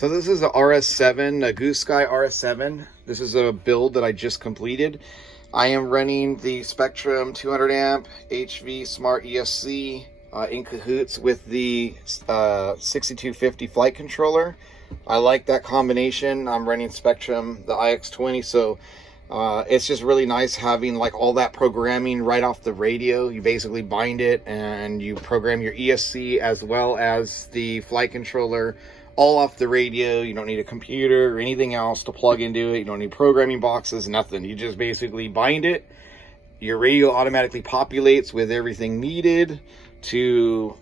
So this is a RS7, a Goosky RS7. This is a build that I just completed. I am running the Spektrum 200 amp HV Smart ESC in cahoots with the 6250 flight controller. I like that combination. I'm running Spektrum, the iX20, so it's just really nice having like all that programming right off the radio. You basically bind it and you program your ESC as well as the flight controller all off the radio. You don't need a computer or anything else to plug into it. You don't need programming boxes, nothing. You just basically bind it. Your radio automatically populates with everything needed to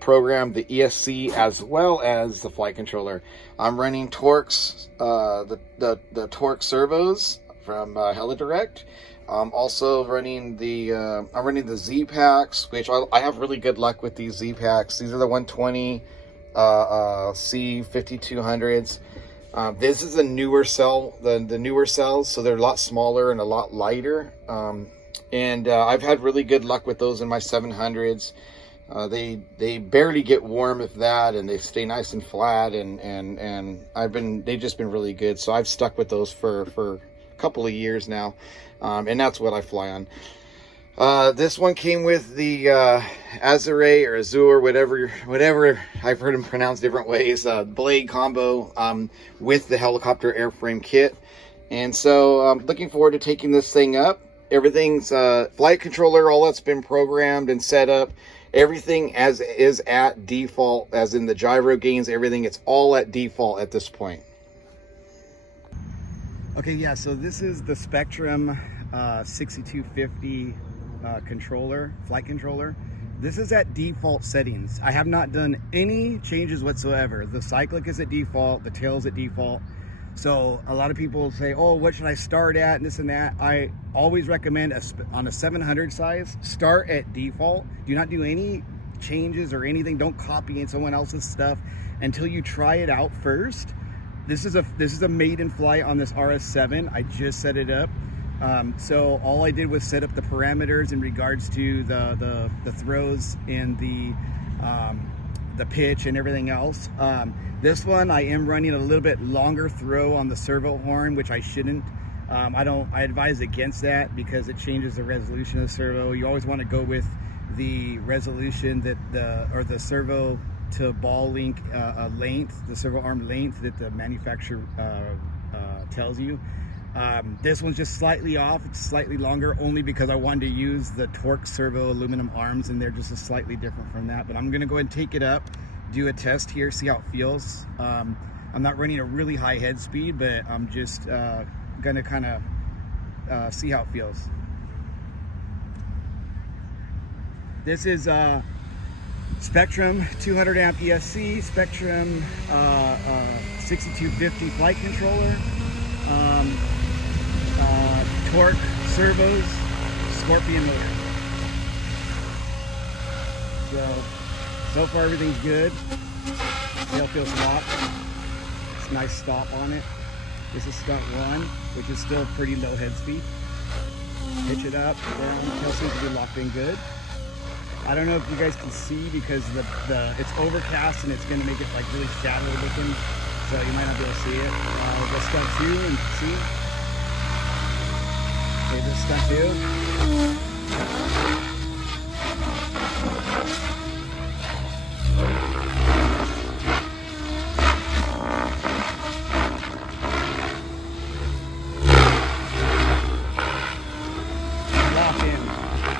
program the ESC as well as the flight controller. I'm running torques, the torq servos from HeliDirect. I'm also running the Zeee packs, which I have really good luck with these Zeee packs. These are the 120 C5200s. This is a newer cell, the newer cells, so they're a lot smaller and a lot lighter. I've had really good luck with those in my 700s. They barely get warm, if that, and they stay nice and flat, and they've just been really good. So I've stuck with those for a couple of years now, and that's what I fly on. This one came with the Azure or Azure, whatever I've heard them pronounced different ways, blade combo with the helicopter airframe kit. And so I'm looking forward to taking this thing up. Everything's flight controller, all that's been programmed and set up. Everything as is at default, as in the gyro gains, everything, it's all at default at this point. Okay, yeah, so this is the Spektrum 6250 controller, flight controller. This is at default settings. I have not done any changes whatsoever. The cyclic is at default, the tail's at default. So a lot of people say, oh, what should I start at, and this and that. I always recommend on a 700 size, start at default. Do not do any changes or anything. Don't copy in someone else's stuff until you try it out first. This is a maiden flight on this RS7. I just set it up. So all I did was set up the parameters in regards to the throws and the pitch and everything else. This one I am running a little bit longer throw on the servo horn, which I shouldn't. I advise against that because it changes the resolution of the servo. You always want to go with the resolution that the servo to ball link length, the servo arm length that the manufacturer tells you. This one's just slightly off. It's slightly longer only because I wanted to use the torq servo aluminum arms, and they're just slightly different from that. But I'm gonna go ahead and take it up, do a test here, see how it feels. I'm not running a really high head speed, but I'm just gonna kind of see how it feels. This is Spektrum 200 amp ESC, Spektrum 6250 flight controller, torq servos, Scorpion motor. So far everything's good. Tail feels locked. It's a nice stop on it. This is stunt 1, which is still pretty low head speed. Pitch it up, down. Tail seems to be locked in good. I don't know if you guys can see because it's overcast and it's going to make it like really shadowy looking, so you might not be able to see it. We'll go stunt 2 and see. Okay, this is stunt 2.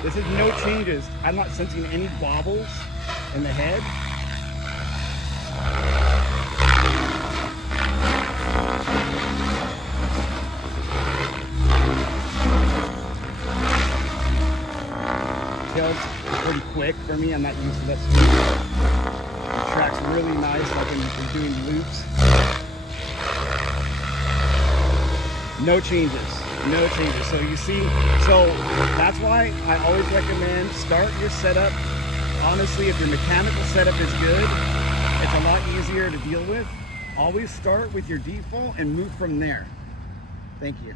This is no changes. I'm not sensing any bobbles in the head. Tail's pretty quick for me. I'm not used to that speed. The track's really nice. I've been doing loops. No changes. No changes. So you see, that's why I always recommend start your setup. Honestly, if your mechanical setup is good, it's a lot easier to deal with. Always start with your default and move from there. Thank you.